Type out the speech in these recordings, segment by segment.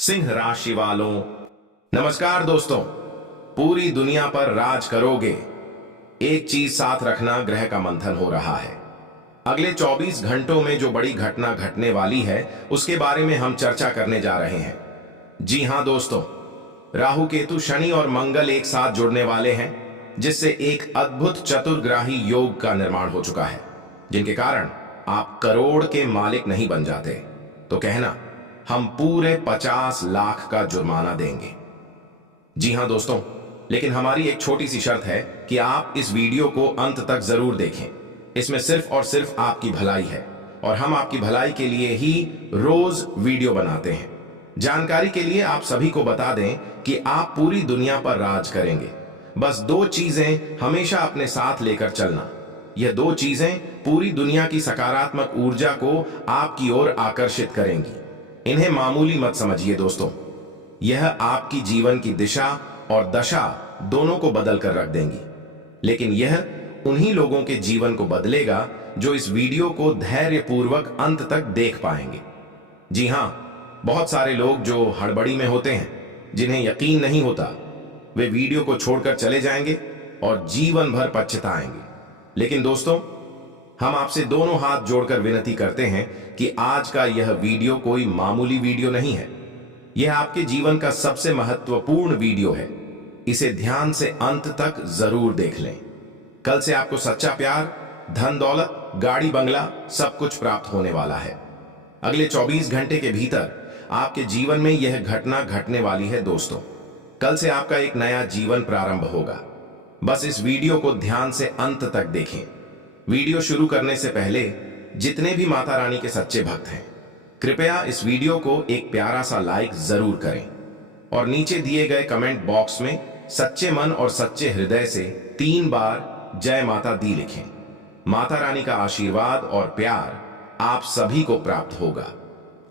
सिंह राशि वालों, नमस्कार दोस्तों। पूरी दुनिया पर राज करोगे, एक चीज साथ रखना, ग्रह का मंथन हो रहा है। अगले 24 घंटों में जो बड़ी घटना घटने वाली है उसके बारे में हम चर्चा करने जा रहे हैं। जी हां दोस्तों, राहु केतु शनि और मंगल एक साथ जुड़ने वाले हैं, जिससे एक अद्भुत चतुर्ग्राही योग का निर्माण हो चुका है, जिनके कारण आप करोड़ के मालिक नहीं बन जाते तो कहना हम पूरे 50 लाख का जुर्माना देंगे। जी हां दोस्तों, लेकिन हमारी एक छोटी सी शर्त है कि आप इस वीडियो को अंत तक जरूर देखें। इसमें सिर्फ और सिर्फ आपकी भलाई है और हम आपकी भलाई के लिए ही रोज वीडियो बनाते हैं। जानकारी के लिए आप सभी को बता दें कि आप पूरी दुनिया पर राज करेंगे। बस दो चीजें हमेशा अपने साथ लेकर चलना। यह दो चीजें पूरी दुनिया की सकारात्मक ऊर्जा को आपकी ओर आकर्षित करेंगी। इन्हें मामूली मत समझिए दोस्तों, यह आपकी जीवन की दिशा और दशा दोनों को बदल कर रख देंगी। लेकिन यह उन्हीं लोगों के जीवन को बदलेगा जो इस वीडियो को धैर्यपूर्वक अंत तक देख पाएंगे। जी हां, बहुत सारे लोग जो हड़बड़ी में होते हैं, जिन्हें यकीन नहीं होता, वे वीडियो को छोड़कर चले जाएंगे और जीवन भर पछताएंगे। लेकिन दोस्तों, हम आपसे दोनों हाथ जोड़कर विनती करते हैं कि आज का यह वीडियो कोई मामूली वीडियो नहीं है। यह आपके जीवन का सबसे महत्वपूर्ण वीडियो है। इसे ध्यान से अंत तक जरूर देख लें। कल से आपको सच्चा प्यार, धन दौलत, गाड़ी बंगला सब कुछ प्राप्त होने वाला है। अगले 24 घंटे के भीतर आपके जीवन में यह घटना घटने वाली है दोस्तों। कल से आपका एक नया जीवन प्रारंभ होगा। बस इस वीडियो को ध्यान से अंत तक देखें। वीडियो शुरू करने से पहले जितने भी माता रानी के सच्चे भक्त हैं, कृपया इस वीडियो को एक प्यारा सा लाइक जरूर करें और नीचे दिए गए कमेंट बॉक्स में सच्चे मन और सच्चे हृदय से 3 बार जय माता दी लिखें। माता रानी का आशीर्वाद और प्यार आप सभी को प्राप्त होगा,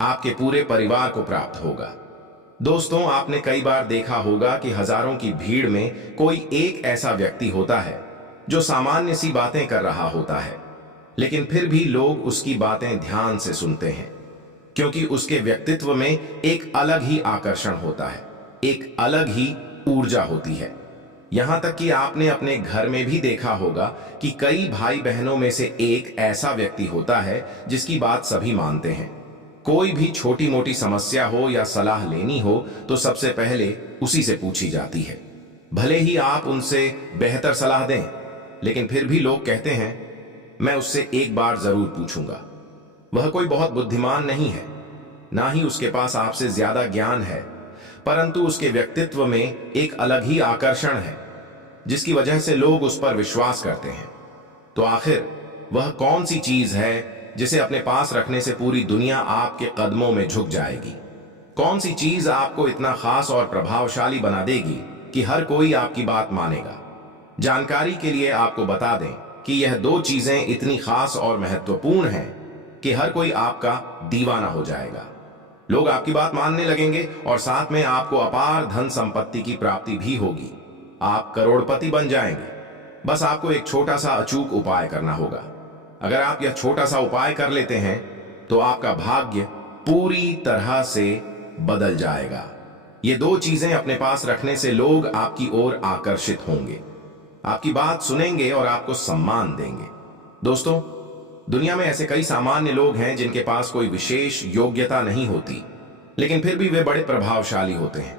आपके पूरे परिवार को प्राप्त होगा। दोस्तों, आपने कई बार देखा होगा कि हजारों की भीड़ में कोई एक ऐसा व्यक्ति होता है जो सामान्य सी बातें कर रहा होता है, लेकिन फिर भी लोग उसकी बातें ध्यान से सुनते हैं, क्योंकि उसके व्यक्तित्व में एक अलग ही आकर्षण होता है, एक अलग ही ऊर्जा होती है। यहां तक कि आपने अपने घर में भी देखा होगा कि कई भाई बहनों में से एक ऐसा व्यक्ति होता है जिसकी बात सभी मानते हैं। कोई भी छोटी मोटी समस्या हो या सलाह लेनी हो तो सबसे पहले उसी से पूछी जाती है। भले ही आप उनसे बेहतर सलाह दें, लेकिन फिर भी लोग कहते हैं मैं उससे एक बार जरूर पूछूंगा। वह कोई बहुत बुद्धिमान नहीं है, ना ही उसके पास आपसे ज्यादा ज्ञान है, परंतु उसके व्यक्तित्व में एक अलग ही आकर्षण है, जिसकी वजह से लोग उस पर विश्वास करते हैं। तो आखिर वह कौन सी चीज है जिसे अपने पास रखने से पूरी दुनिया आपके कदमों में झुक जाएगी? कौन सी चीज आपको इतना खास और प्रभावशाली बना देगी कि हर कोई आपकी बात मानेगा? जानकारी के लिए आपको बता दें कि यह दो चीजें इतनी खास और महत्वपूर्ण हैं कि हर कोई आपका दीवाना हो जाएगा। लोग आपकी बात मानने लगेंगे और साथ में आपको अपार धन संपत्ति की प्राप्ति भी होगी। आप करोड़पति बन जाएंगे। बस आपको एक छोटा सा अचूक उपाय करना होगा। अगर आप यह छोटा सा उपाय कर लेते हैं तो आपका भाग्य पूरी तरह से बदल जाएगा। ये दो चीजें अपने पास रखने से लोग आपकी ओर आकर्षित होंगे, आपकी बात सुनेंगे और आपको सम्मान देंगे। दोस्तों, दुनिया में ऐसे कई सामान्य लोग हैं जिनके पास कोई विशेष योग्यता नहीं होती, लेकिन फिर भी वे बड़े प्रभावशाली होते हैं।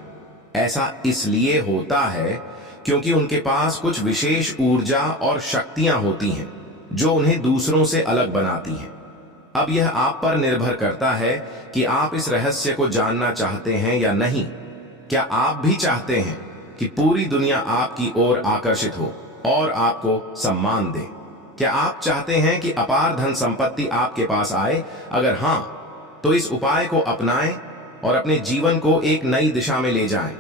ऐसा इसलिए होता है क्योंकि उनके पास कुछ विशेष ऊर्जा और शक्तियां होती हैं जो उन्हें दूसरों से अलग बनाती हैं। अब यह आप पर निर्भर करता है कि आप इस रहस्य को जानना चाहते हैं या नहीं। क्या आप भी चाहते हैं कि पूरी दुनिया आपकी ओर आकर्षित हो और आपको सम्मान दे? क्या आप चाहते हैं कि अपार धन संपत्ति आपके पास आए? अगर हां, तो इस उपाय को अपनाएं और अपने जीवन को एक नई दिशा में ले जाएं।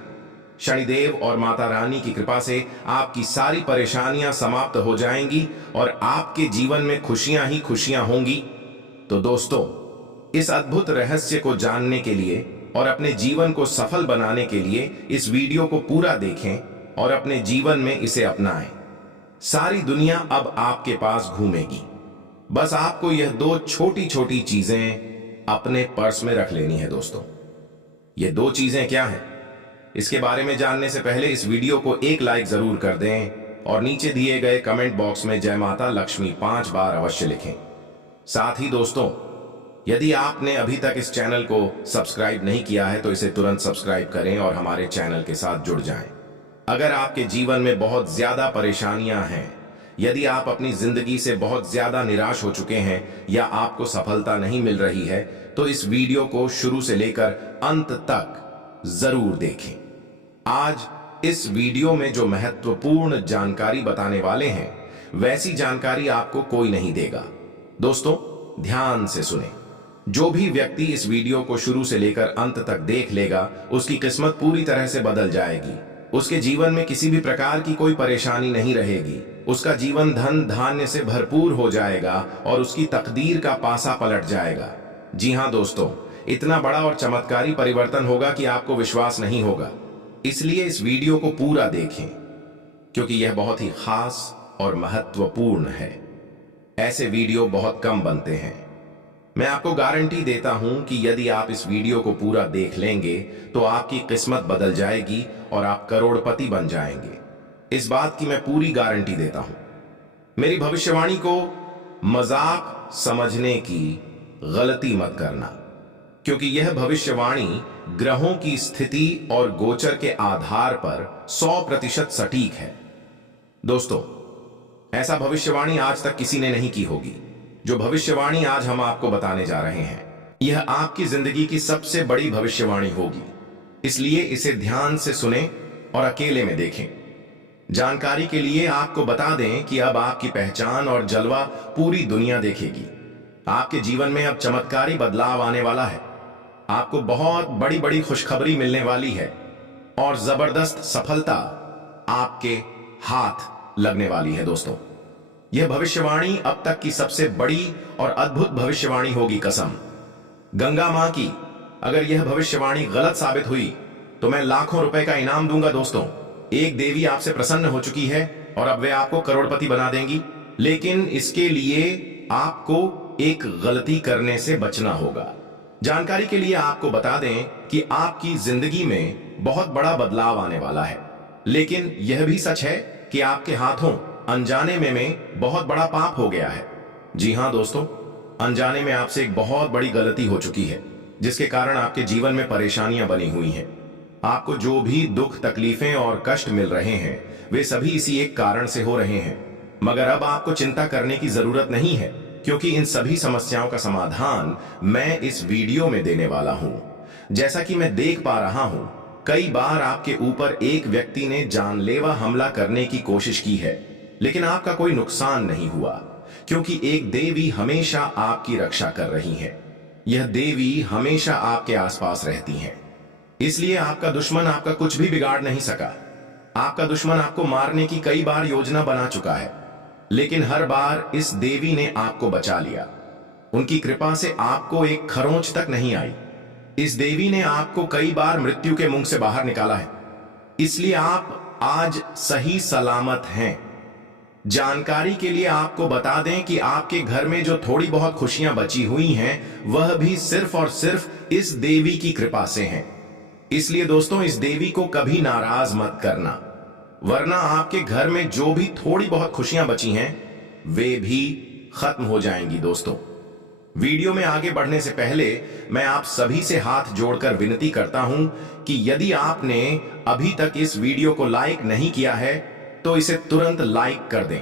शनिदेव और माता रानी की कृपा से आपकी सारी परेशानियां समाप्त हो जाएंगी और आपके जीवन में खुशियां ही खुशियां होंगी। तो दोस्तों, इस अद्भुत रहस्य को जानने के लिए और अपने जीवन को सफल बनाने के लिए इस वीडियो को पूरा देखें और अपने जीवन में इसे अपनाएं। सारी दुनिया अब आपके पास घूमेगी। बस आपको यह दो छोटी छोटी चीजें अपने पर्स में रख लेनी है दोस्तों। ये दो चीजें क्या हैं? इसके बारे में जानने से पहले इस वीडियो को एक लाइक जरूर कर दें और नीचे दिए गए कमेंट बॉक्स में जय माता लक्ष्मी 5 बार अवश्य लिखें। साथ ही दोस्तों, यदि आपने अभी तक इस चैनल को सब्सक्राइब नहीं किया है तो इसे तुरंत सब्सक्राइब करें और हमारे चैनल के साथ जुड़ जाएं। अगर आपके जीवन में बहुत ज्यादा परेशानियां हैं, यदि आप अपनी जिंदगी से बहुत ज्यादा निराश हो चुके हैं या आपको सफलता नहीं मिल रही है, तो इस वीडियो को शुरू से लेकर अंत तक जरूर देखें। आज इस वीडियो में जो महत्वपूर्ण जानकारी बताने वाले हैं, वैसी जानकारी आपको कोई नहीं देगा। दोस्तों, ध्यान से सुने। जो भी व्यक्ति इस वीडियो को शुरू से लेकर अंत तक देख लेगा, उसकी किस्मत पूरी तरह से बदल जाएगी। उसके जीवन में किसी भी प्रकार की कोई परेशानी नहीं रहेगी। उसका जीवन धन धान्य से भरपूर हो जाएगा और उसकी तकदीर का पासा पलट जाएगा। जी हां दोस्तों, इतना बड़ा और चमत्कारी परिवर्तन होगा कि आपको विश्वास नहीं होगा। इसलिए इस वीडियो को पूरा देखें, क्योंकि यह बहुत ही खास और महत्वपूर्ण है। ऐसे वीडियो बहुत कम बनते हैं। मैं आपको गारंटी देता हूं कि यदि आप इस वीडियो को पूरा देख लेंगे तो आपकी किस्मत बदल जाएगी और आप करोड़पति बन जाएंगे। इस बात की मैं पूरी गारंटी देता हूं। मेरी भविष्यवाणी को मजाक समझने की गलती मत करना, क्योंकि यह भविष्यवाणी ग्रहों की स्थिति और गोचर के आधार पर 100% सटीक है। दोस्तों, ऐसा भविष्यवाणी आज तक किसी ने नहीं की होगी। जो भविष्यवाणी आज हम आपको बताने जा रहे हैं, यह आपकी जिंदगी की सबसे बड़ी भविष्यवाणी होगी। इसलिए इसे ध्यान से सुने और अकेले में देखें। जानकारी के लिए आपको बता दें कि अब आपकी पहचान और जलवा पूरी दुनिया देखेगी। आपके जीवन में अब चमत्कारी बदलाव आने वाला है। आपको बहुत बड़ी बड़ी खुशखबरी मिलने वाली है और जबरदस्त सफलता आपके हाथ लगने वाली है। दोस्तों, यह भविष्यवाणी अब तक की सबसे बड़ी और अद्भुत भविष्यवाणी होगी। कसम गंगा मां की, अगर यह भविष्यवाणी गलत साबित हुई तो मैं लाखों रुपए का इनाम दूंगा। दोस्तों, एक देवी आपसे प्रसन्न हो चुकी है और अब वे आपको करोड़पति बना देंगी। लेकिन इसके लिए आपको एक गलती करने से बचना होगा। जानकारी के लिए आपको बता दें कि आपकी जिंदगी में बहुत बड़ा बदलाव आने वाला है। लेकिन यह भी सच है कि आपके हाथों अनजाने में बहुत बड़ा पाप हो गया है। जी हां दोस्तों, अनजाने में आपसे एक बहुत बड़ी गलती हो चुकी है, जिसके कारण आपके जीवन में परेशानियां बनी हुई हैं। आपको जो भी दुख, तकलीफें और कष्ट मिल रहे हैं, वे सभी इसी एक कारण से हो रहे हैं। मगर अब आपको चिंता करने की जरूरत नहीं है, क्योंकि इन सभी समस्याओं का समाधान मैं इस वीडियो में देने वाला हूं। जैसा कि मैं देख पा रहा हूं, कई बार आपके ऊपर एक व्यक्ति ने जानलेवा हमला करने की कोशिश की है, लेकिन आपका कोई नुकसान नहीं हुआ, क्योंकि एक देवी हमेशा आपकी रक्षा कर रही है। यह देवी हमेशा आपके आसपास रहती है। इसलिए आपका दुश्मन आपका कुछ भी बिगाड़ नहीं सका। आपका दुश्मन आपको मारने की कई बार योजना बना चुका है, लेकिन हर बार इस देवी ने आपको बचा लिया। उनकी कृपा से आपको एक खरोंच तक नहीं आई। इस देवी ने आपको कई बार मृत्यु के मुंह से बाहर निकाला है। इसलिए आप आज सही सलामत हैं। जानकारी के लिए आपको बता दें कि आपके घर में जो थोड़ी बहुत खुशियां बची हुई हैं, वह भी सिर्फ और सिर्फ इस देवी की कृपा से हैं। इसलिए दोस्तों, इस देवी को कभी नाराज मत करना, वरना आपके घर में जो भी थोड़ी बहुत खुशियां बची हैं, वे भी खत्म हो जाएंगी। दोस्तों, वीडियो में आगे बढ़ने से पहले मैं आप सभी से हाथ जोड़कर विनती करता हूं कि यदि आपने अभी तक इस वीडियो को लाइक नहीं किया है तो इसे तुरंत लाइक कर दें।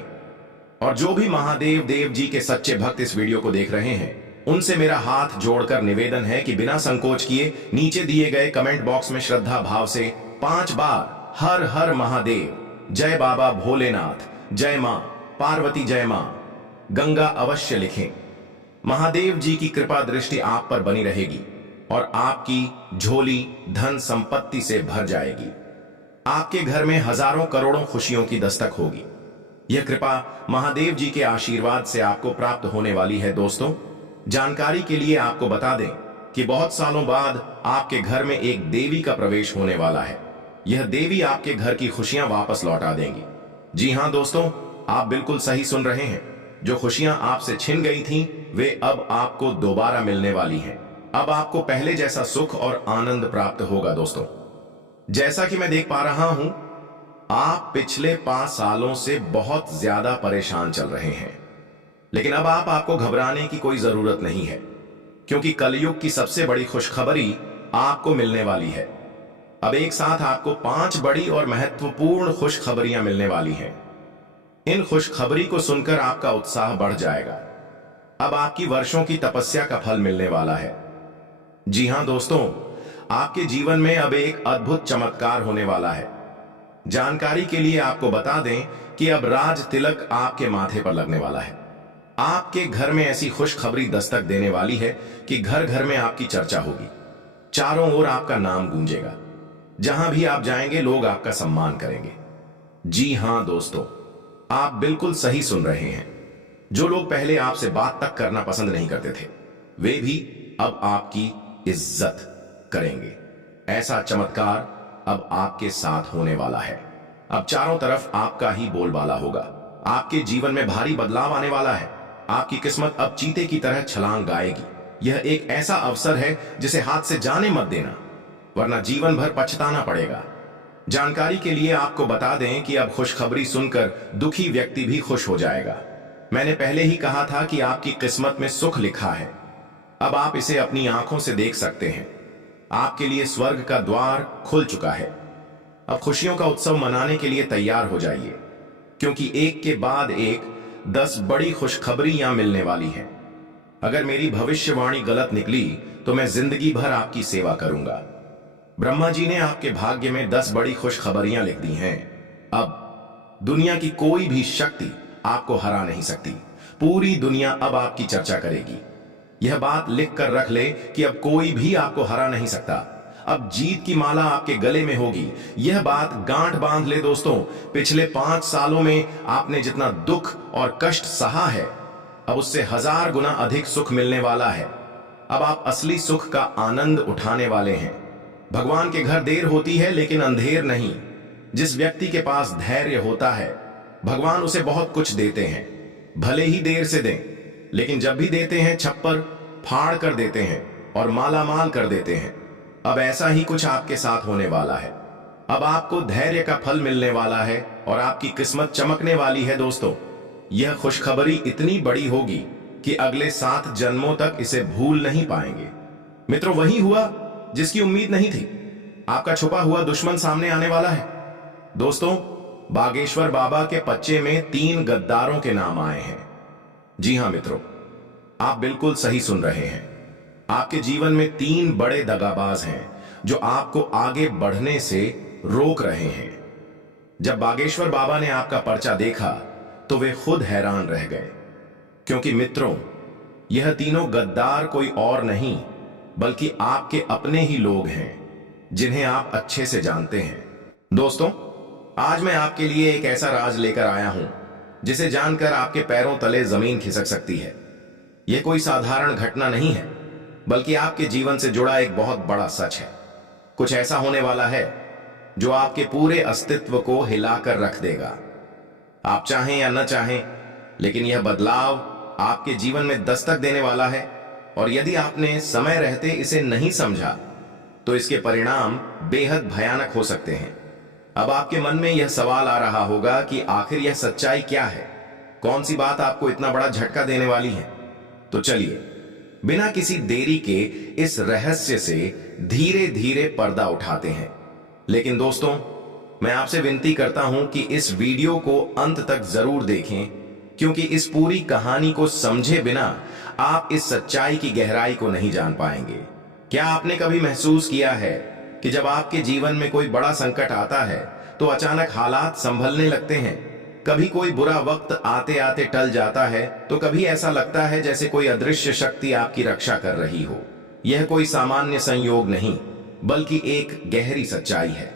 और जो भी महादेव देव जी के सच्चे भक्त इस वीडियो को देख रहे हैं, उनसे मेरा हाथ जोड़कर निवेदन है कि बिना संकोच किए नीचे दिए गए कमेंट बॉक्स में श्रद्धा भाव से 5 बार हर हर महादेव, जय बाबा भोलेनाथ, जय मां पार्वती, जय मां गंगा अवश्य लिखें। महादेव जी की कृपा दृष्टि आप पर बनी रहेगी और आपकी झोली धन संपत्ति से भर जाएगी। आपके घर में हजारों करोड़ों खुशियों की दस्तक होगी। यह कृपा महादेव जी के आशीर्वाद से आपको प्राप्त होने वाली है। दोस्तों, जानकारी के लिए आपको बता दें कि बहुत सालों बाद आपके घर में एक देवी का प्रवेश होने वाला है। यह देवी आपके घर की खुशियां वापस लौटा देंगी। जी हां दोस्तों, आप बिल्कुल सही सुन रहे हैं। जो खुशियां आपसे छिन गई थीं, वे अब आपको दोबारा मिलने वाली हैं। अब आपको पहले जैसा सुख और आनंद प्राप्त होगा दोस्तों। जैसा कि मैं देख पा रहा हूं, आप पिछले 5 सालों से बहुत ज्यादा परेशान चल रहे हैं, लेकिन अब आपको घबराने की कोई जरूरत नहीं है, क्योंकि कलयुग की सबसे बड़ी खुशखबरी आपको मिलने वाली है। अब एक साथ आपको 5 बड़ी और महत्वपूर्ण खुशखबरियां मिलने वाली हैं। इन खुशखबरी को सुनकर आपका उत्साह बढ़ जाएगा। अब आपकी वर्षों की तपस्या का फल मिलने वाला है। जी हां दोस्तों, आपके जीवन में अब एक अद्भुत चमत्कार होने वाला है। जानकारी के लिए आपको बता दें कि अब राज तिलक आपके माथे पर लगने वाला है। आपके घर में ऐसी खुशखबरी दस्तक देने वाली है कि घर घर में आपकी चर्चा होगी। चारों ओर आपका नाम गूंजेगा। जहां भी आप जाएंगे लोग आपका सम्मान करेंगे। जी हां दोस्तों, आप बिल्कुल सही सुन रहे हैं। जो लोग पहले आपसे बात तक करना पसंद नहीं करते थे, वे भी अब आपकी इज्जत करेंगे। ऐसा चमत्कार अब आपके साथ होने वाला है। अब चारों तरफ आपका ही बोलबाला होगा। आपके जीवन में भारी बदलाव आने वाला है। आपकी किस्मत अब चीते की तरह छलांग गाएगी। यह एक ऐसा अवसर है जिसे हाथ से जाने मत देना, वरना जीवन भर पछताना पड़ेगा। जानकारी के लिए आपको बता दें कि अब खुशखबरी सुनकर दुखी व्यक्ति भी खुश हो जाएगा। मैंने पहले ही कहा था कि आपकी किस्मत में सुख लिखा है। अब आप इसे अपनी आंखों से देख सकते हैं। आपके लिए स्वर्ग का द्वार खुल चुका है। अब खुशियों का उत्सव मनाने के लिए तैयार हो जाइए, क्योंकि एक के बाद एक 10 बड़ी खुशखबरियां मिलने वाली हैं। अगर मेरी भविष्यवाणी गलत निकली तो मैं जिंदगी भर आपकी सेवा करूंगा। ब्रह्मा जी ने आपके भाग्य में 10 बड़ी खुशखबरियां लिख दी हैं। अब दुनिया की कोई भी शक्ति आपको हरा नहीं सकती। पूरी दुनिया अब आपकी चर्चा करेगी। यह बात लिख कर रख ले कि अब कोई भी आपको हरा नहीं सकता। अब जीत की माला आपके गले में होगी। यह बात गांठ बांध ले दोस्तों। पिछले 5 सालों में आपने जितना दुख और कष्ट सहा है, अब उससे 1000 गुना अधिक सुख मिलने वाला है। अब आप असली सुख का आनंद उठाने वाले हैं। भगवान के घर देर होती है लेकिन अंधेर नहीं। जिस व्यक्ति के पास धैर्य होता है, भगवान उसे बहुत कुछ देते हैं। भले ही देर से दें, लेकिन जब भी देते हैं छप्पर फाड़ कर देते हैं और मालामाल कर देते हैं। अब ऐसा ही कुछ आपके साथ होने वाला है। अब आपको धैर्य का फल मिलने वाला है और आपकी किस्मत चमकने वाली है दोस्तों। यह खुशखबरी इतनी बड़ी होगी कि अगले 7 जन्मों तक इसे भूल नहीं पाएंगे। मित्रों, वही हुआ जिसकी उम्मीद नहीं थी। आपका छुपा हुआ दुश्मन सामने आने वाला है। दोस्तों, बागेश्वर बाबा के पच्चे में 3 गद्दारों के नाम आए हैं। जी हां मित्रों, आप बिल्कुल सही सुन रहे हैं। आपके जीवन में 3 बड़े दगाबाज हैं जो आपको आगे बढ़ने से रोक रहे हैं। जब बागेश्वर बाबा ने आपका पर्चा देखा तो वे खुद हैरान रह गए, क्योंकि मित्रों, यह तीनों गद्दार कोई और नहीं बल्कि आपके अपने ही लोग हैं, जिन्हें आप अच्छे से जानते हैं। दोस्तों, आज मैं आपके लिए एक ऐसा राज लेकर आया हूं जिसे जानकर आपके पैरों तले जमीन खिसक सकती है। यह कोई साधारण घटना नहीं है, बल्कि आपके जीवन से जुड़ा एक बहुत बड़ा सच है। कुछ ऐसा होने वाला है जो आपके पूरे अस्तित्व को हिलाकर रख देगा। आप चाहें या न चाहें, लेकिन यह बदलाव आपके जीवन में दस्तक देने वाला है। और यदि आपने समय रहते इसे नहीं समझा तो इसके परिणाम बेहद भयानक हो सकते हैं। अब आपके मन में यह सवाल आ रहा होगा कि आखिर यह सच्चाई क्या है? कौन सी बात आपको इतना बड़ा झटका देने वाली है? तो चलिए, बिना किसी देरी के इस रहस्य से धीरे धीरे पर्दा उठाते हैं। लेकिन दोस्तों, मैं आपसे विनती करता हूं कि इस वीडियो को अंत तक जरूर देखें, क्योंकि इस पूरी कहानी को समझे बिना आप इस सच्चाई की गहराई को नहीं जान पाएंगे। क्या आपने कभी महसूस किया है कि जब आपके जीवन में कोई बड़ा संकट आता है तो अचानक हालात संभलने लगते हैं? कभी कोई बुरा वक्त आते आते टल जाता है, तो कभी ऐसा लगता है जैसे कोई अदृश्य शक्ति आपकी रक्षा कर रही हो। यह कोई सामान्य संयोग नहीं, बल्कि एक गहरी सच्चाई है।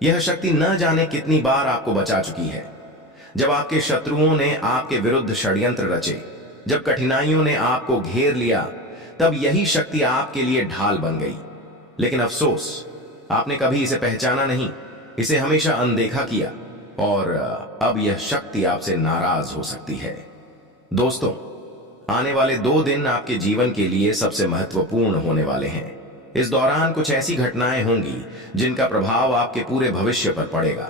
यह शक्ति न जाने कितनी बार आपको बचा चुकी है। जब आपके शत्रुओं ने आपके विरुद्ध षड्यंत्र रचे, जब कठिनाइयों ने आपको घेर लिया, तब यही शक्ति आपके लिए ढाल बन गई। लेकिन अफसोस, आपने कभी इसे पहचाना नहीं, इसे हमेशा अनदेखा किया, और अब यह शक्ति आपसे नाराज हो सकती है। दोस्तों, आने वाले 2 दिन आपके जीवन के लिए सबसे महत्वपूर्ण होने वाले हैं। इस दौरान कुछ ऐसी घटनाएं होंगी जिनका प्रभाव आपके पूरे भविष्य पर पड़ेगा।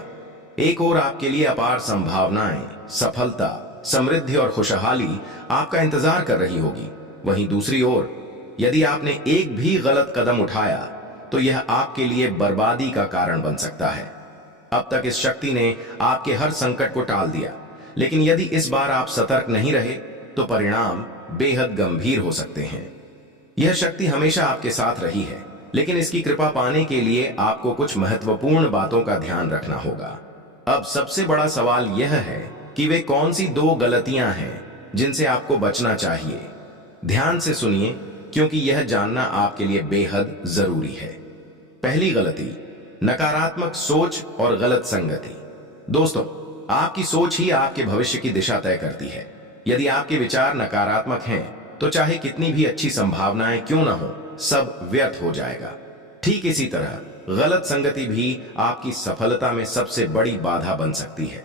एक ओर आपके लिए अपार संभावनाएं, सफलता, समृद्धि और खुशहाली आपका इंतजार कर रही होगी। वहीं दूसरी ओर यदि आपने एक भी गलत कदम उठाया तो यह आपके लिए बर्बादी का कारण बन सकता है। अब तक इस शक्ति ने आपके हर संकट को टाल दिया, लेकिन यदि इस बार आप सतर्क नहीं रहे तो परिणाम बेहद गंभीर हो सकते हैं। यह शक्ति हमेशा आपके साथ रही है, लेकिन इसकी कृपा पाने के लिए आपको कुछ महत्वपूर्ण बातों का ध्यान रखना होगा। अब सबसे बड़ा सवाल यह है कि वे कौन सी 2 गलतियां हैं जिनसे आपको बचना चाहिए। ध्यान से सुनिए, क्योंकि यह जानना आपके लिए बेहद जरूरी है। पहली गलती, नकारात्मक सोच और गलत संगति। दोस्तों, आपकी सोच ही आपके भविष्य की दिशा तय करती है। यदि आपके विचार नकारात्मक हैं तो चाहे कितनी भी अच्छी संभावनाएं क्यों ना हो, सब व्यर्थ हो जाएगा। ठीक इसी तरह गलत संगति भी आपकी सफलता में सबसे बड़ी बाधा बन सकती है।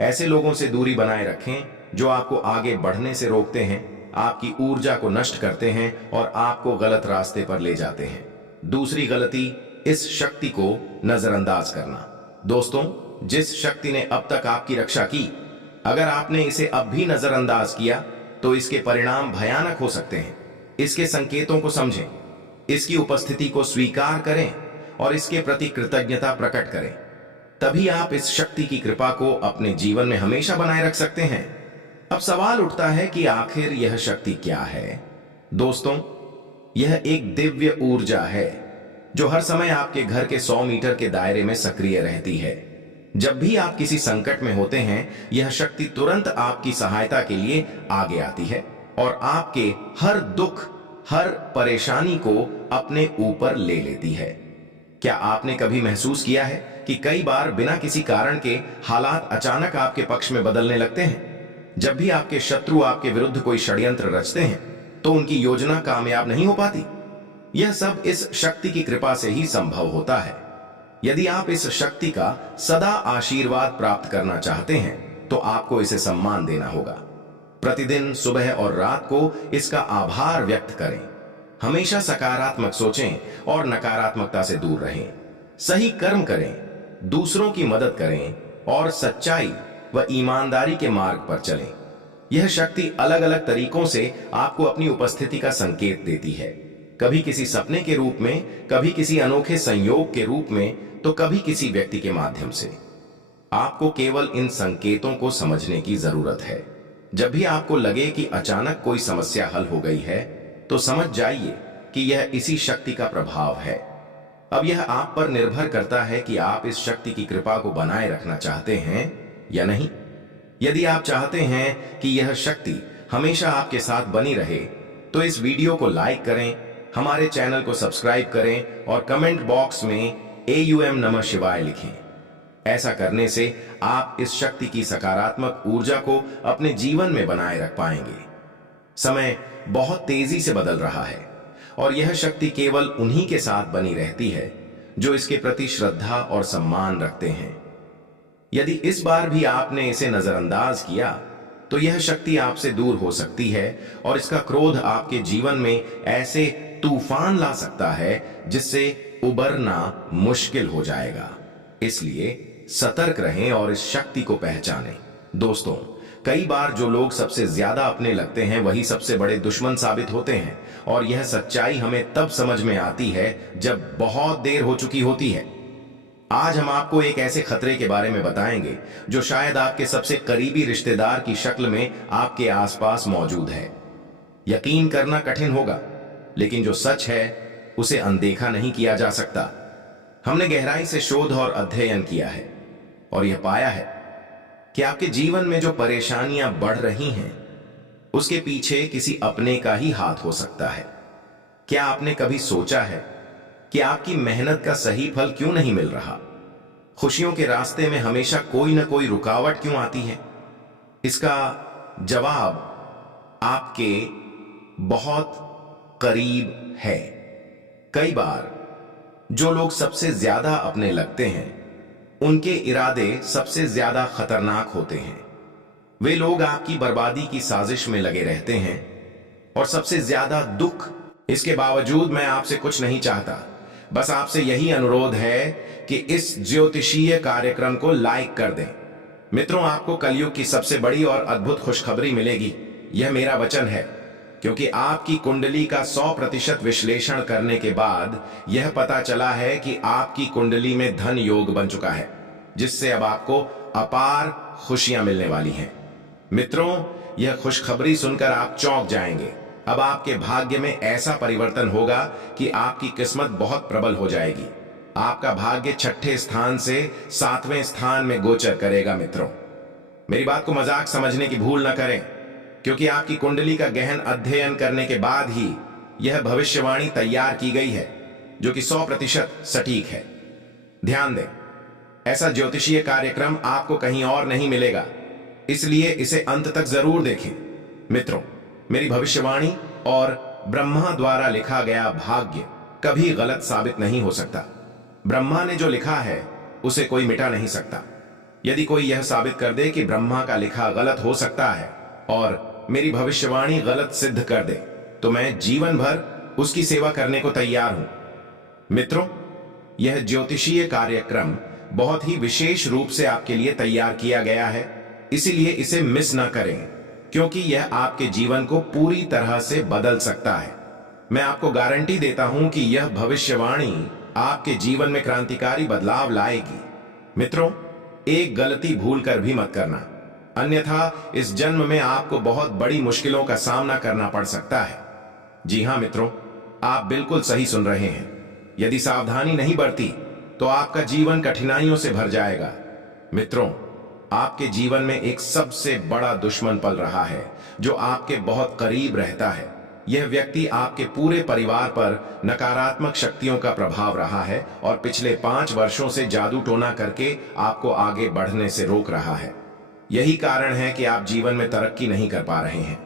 ऐसे लोगों से दूरी बनाए रखें जो आपको आगे बढ़ने से रोकते हैं, आपकी ऊर्जा को नष्ट करते हैं और आपको गलत रास्ते पर ले जाते हैं। दूसरी गलती, इस शक्ति को नजरअंदाज करना। दोस्तों, जिस शक्ति ने अब तक आपकी रक्षा की, अगर आपने इसे अब भी नजरअंदाज किया तो इसके परिणाम भयानक हो सकते हैं। इसके संकेतों को समझें, इसकी उपस्थिति को स्वीकार करें और इसके प्रति कृतज्ञता प्रकट करें। तभी आप इस शक्ति की कृपा को अपने जीवन में हमेशा बनाए रख सकते हैं। अब सवाल उठता है कि आखिर यह शक्ति क्या है। दोस्तों, यह एक दिव्य ऊर्जा है जो हर समय आपके घर के 100 मीटर के दायरे में सक्रिय रहती है। जब भी आप किसी संकट में होते हैं, यह शक्ति तुरंत आपकी सहायता के लिए आगे आती है और आपके हर दुख, हर परेशानी को अपने ऊपर ले लेती है। क्या आपने कभी महसूस किया है कि कई बार बिना किसी कारण के हालात अचानक आपके पक्ष में बदलने लगते हैं? जब भी आपके शत्रु आपके विरुद्ध कोई षड्यंत्र रचते हैं तो उनकी योजना कामयाब नहीं हो पाती। यह सब इस शक्ति की कृपा से ही संभव होता है। यदि आप इस शक्ति का सदा आशीर्वाद प्राप्त करना चाहते हैं तो आपको इसे सम्मान देना होगा। प्रतिदिन सुबह और रात को इसका आभार व्यक्त करें। हमेशा सकारात्मक सोचें और नकारात्मकता से दूर रहें। सही कर्म करें, दूसरों की मदद करें और सच्चाई व ईमानदारी के मार्ग पर चलें। यह शक्ति अलग अलग तरीकों से आपको अपनी उपस्थिति का संकेत देती है। कभी किसी सपने के रूप में, कभी किसी अनोखे संयोग के रूप में, तो कभी किसी व्यक्ति के माध्यम से। आपको केवल इन संकेतों को समझने की जरूरत है। जब भी आपको लगे कि अचानक कोई समस्या हल हो गई है तो समझ जाइए कि यह इसी शक्ति का प्रभाव है। अब यह आप पर निर्भर करता है कि आप इस शक्ति की कृपा को बनाए रखना चाहते हैं या नहीं। यदि आप चाहते हैं कि यह शक्ति हमेशा आपके साथ बनी रहे तो इस वीडियो को लाइक करें, हमारे चैनल को सब्सक्राइब करें और कमेंट बॉक्स में AUM नमः शिवाय लिखें। ऐसा करने से आप इस शक्ति की सकारात्मक ऊर्जा को अपने जीवन में बनाए रख पाएंगे। समय बहुत तेजी से बदल रहा है और यह शक्ति केवल उन्हीं के साथ बनी रहती है जो इसके प्रति श्रद्धा और सम्मान रखते हैं। यदि इस बार भी आपने इसे नजरअंदाज किया तो यह शक्ति आपसे दूर हो सकती है और इसका क्रोध आपके जीवन में ऐसे तूफान ला सकता है जिससे उबरना मुश्किल हो जाएगा। इसलिए सतर्क रहें और इस शक्ति को पहचानें। दोस्तों, कई बार जो लोग सबसे ज्यादा अपने लगते हैं वही सबसे बड़े दुश्मन साबित होते हैं और यह सच्चाई हमें तब समझ में आती है जब बहुत देर हो चुकी होती है। आज हम आपको एक ऐसे खतरे के बारे में बताएंगे जो शायद आपके सबसे करीबी रिश्तेदार की शक्ल में आपके आसपास मौजूद है। यकीन करना कठिन होगा, लेकिन जो सच है उसे अनदेखा नहीं किया जा सकता। हमने गहराई से शोध और अध्ययन किया है और यह पाया है कि आपके जीवन में जो परेशानियां बढ़ रही हैं उसके पीछे किसी अपने का ही हाथ हो सकता है। क्या आपने कभी सोचा है कि आपकी मेहनत का सही फल क्यों नहीं मिल रहा? खुशियों के रास्ते में हमेशा कोई ना कोई रुकावट क्यों आती है? इसका जवाब आपके बहुत करीब है। कई बार जो लोग सबसे ज्यादा अपने लगते हैं उनके इरादे सबसे ज्यादा खतरनाक होते हैं। वे लोग आपकी बर्बादी की साजिश में लगे रहते हैं और सबसे ज्यादा दुख। इसके बावजूद मैं आपसे कुछ नहीं चाहता, बस आपसे यही अनुरोध है कि इस ज्योतिषीय कार्यक्रम को लाइक कर दें। मित्रों, आपको कलयुग की सबसे बड़ी और अद्भुत खुशखबरी मिलेगी, यह मेरा वचन है, क्योंकि आपकी कुंडली का 100% विश्लेषण करने के बाद यह पता चला है कि आपकी कुंडली में धन योग बन चुका है, जिससे अब आपको अपार खुशियां मिलने वाली हैं। मित्रों, यह खुशखबरी सुनकर आप चौंक जाएंगे। अब आपके भाग्य में ऐसा परिवर्तन होगा कि आपकी किस्मत बहुत प्रबल हो जाएगी। आपका भाग्य 6ठे स्थान से 7वें स्थान में गोचर करेगा। मित्रों, मेरी बात को मजाक समझने की भूल न करें, क्योंकि आपकी कुंडली का गहन अध्ययन करने के बाद ही यह भविष्यवाणी तैयार की गई है, जो कि 100% सटीक है। ध्यान दें, ऐसा ज्योतिषीय कार्यक्रम आपको कहीं और नहीं मिलेगा, इसलिए इसे अंत तक जरूर देखें। मित्रों, मेरी भविष्यवाणी और ब्रह्मा द्वारा लिखा गया भाग्य कभी गलत साबित नहीं हो सकता। ब्रह्मा ने जो लिखा है उसे कोई मिटा नहीं सकता। यदि कोई यह साबित कर दे कि ब्रह्मा का लिखा गलत हो सकता है और मेरी भविष्यवाणी गलत सिद्ध कर दे, तो मैं जीवन भर उसकी सेवा करने को तैयार हूं। मित्रों, यह ज्योतिषीय कार्यक्रम बहुत ही विशेष रूप से आपके लिए तैयार किया गया है, इसीलिए इसे मिस ना करें, क्योंकि यह आपके जीवन को पूरी तरह से बदल सकता है। मैं आपको गारंटी देता हूं कि यह भविष्यवाणी आपके जीवन में क्रांतिकारी बदलाव लाएगी। मित्रों, एक गलती भूल कर भी मत करना, अन्यथा इस जन्म में आपको बहुत बड़ी मुश्किलों का सामना करना पड़ सकता है। जी हां मित्रों, आप बिल्कुल सही सुन रहे हैं। यदि सावधानी नहीं बरती तो आपका जीवन कठिनाइयों से भर जाएगा। मित्रों, आपके जीवन में एक सबसे बड़ा दुश्मन पल रहा है, जो आपके बहुत करीब रहता है। यह व्यक्ति आपके पूरे परिवार पर नकारात्मक शक्तियों का प्रभाव रहा है और पिछले 5 वर्षों से जादू टोना करके आपको आगे बढ़ने से रोक रहा है। यही कारण है कि आप जीवन में तरक्की नहीं कर पा रहे हैं।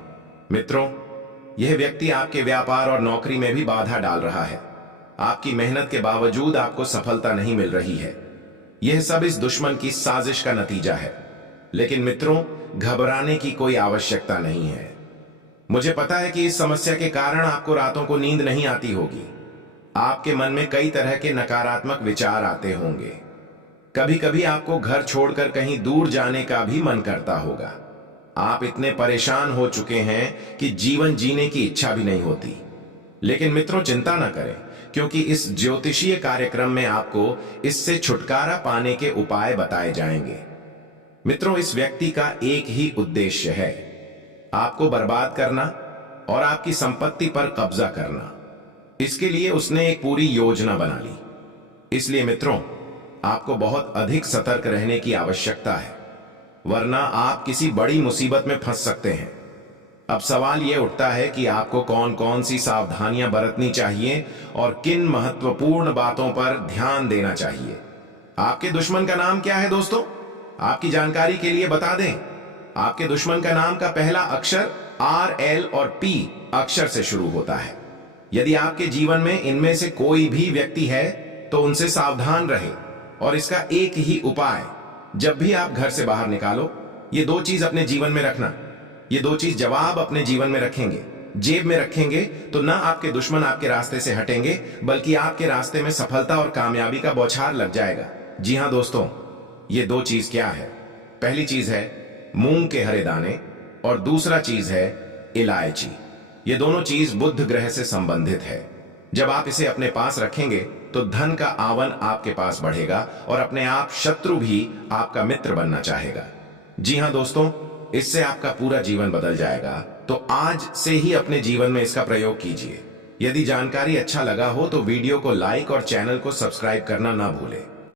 मित्रों, यह व्यक्ति आपके व्यापार और नौकरी में भी बाधा डाल रहा है। आपकी मेहनत के बावजूद आपको सफलता नहीं मिल रही है। यह सब इस दुश्मन की साजिश का नतीजा है। लेकिन मित्रों, घबराने की कोई आवश्यकता नहीं है। मुझे पता है कि इस समस्या के कारण आपको रातों को नींद नहीं आती होगी। आपके मन में कई तरह के नकारात्मक विचार आते होंगे। कभी कभी आपको घर छोड़कर कहीं दूर जाने का भी मन करता होगा। आप इतने परेशान हो चुके हैं कि जीवन जीने की इच्छा भी नहीं होती। लेकिन मित्रों, चिंता न करें, क्योंकि इस ज्योतिषीय कार्यक्रम में आपको इससे छुटकारा पाने के उपाय बताए जाएंगे। मित्रों, इस व्यक्ति का एक ही उद्देश्य है, आपको बर्बाद करना और आपकी संपत्ति पर कब्जा करना। इसके लिए उसने एक पूरी योजना बना ली। इसलिए मित्रों, आपको बहुत अधिक सतर्क रहने की आवश्यकता है, वरना आप किसी बड़ी मुसीबत में फंस सकते हैं। अब सवाल यह उठता है कि आपको कौन कौन सी सावधानियां बरतनी चाहिए और किन महत्वपूर्ण बातों पर ध्यान देना चाहिए। आपके दुश्मन का नाम क्या है दोस्तों? आपकी जानकारी के लिए बता दें, आपके दुश्मन का नाम का पहला अक्षर R, L और P अक्षर से शुरू होता है। यदि आपके जीवन में इनमें से कोई भी व्यक्ति है तो उनसे सावधान रहे, और इसका एक ही उपाय, जब भी आप घर से बाहर निकालो, ये 2 चीज अपने जीवन में रखना। ये 2 चीज जब आप अपने जीवन में रखेंगे, जेब में रखेंगे, तो ना आपके दुश्मन आपके रास्ते से हटेंगे, बल्कि आपके रास्ते में सफलता और कामयाबी का बौछार लग जाएगा। जी हां दोस्तों, ये 2 चीज क्या है? पहली चीज है मूंग के हरे दाने और दूसरा चीज है इलायची। ये दोनों चीज बुध ग्रह से संबंधित है। जब आप इसे अपने पास रखेंगे तो धन का आवन आपके पास बढ़ेगा और अपने आप शत्रु भी आपका मित्र बनना चाहेगा। जी हां दोस्तों, इससे आपका पूरा जीवन बदल जाएगा। तो आज से ही अपने जीवन में इसका प्रयोग कीजिए। यदि जानकारी अच्छा लगा हो तो वीडियो को लाइक और चैनल को सब्सक्राइब करना ना भूलें।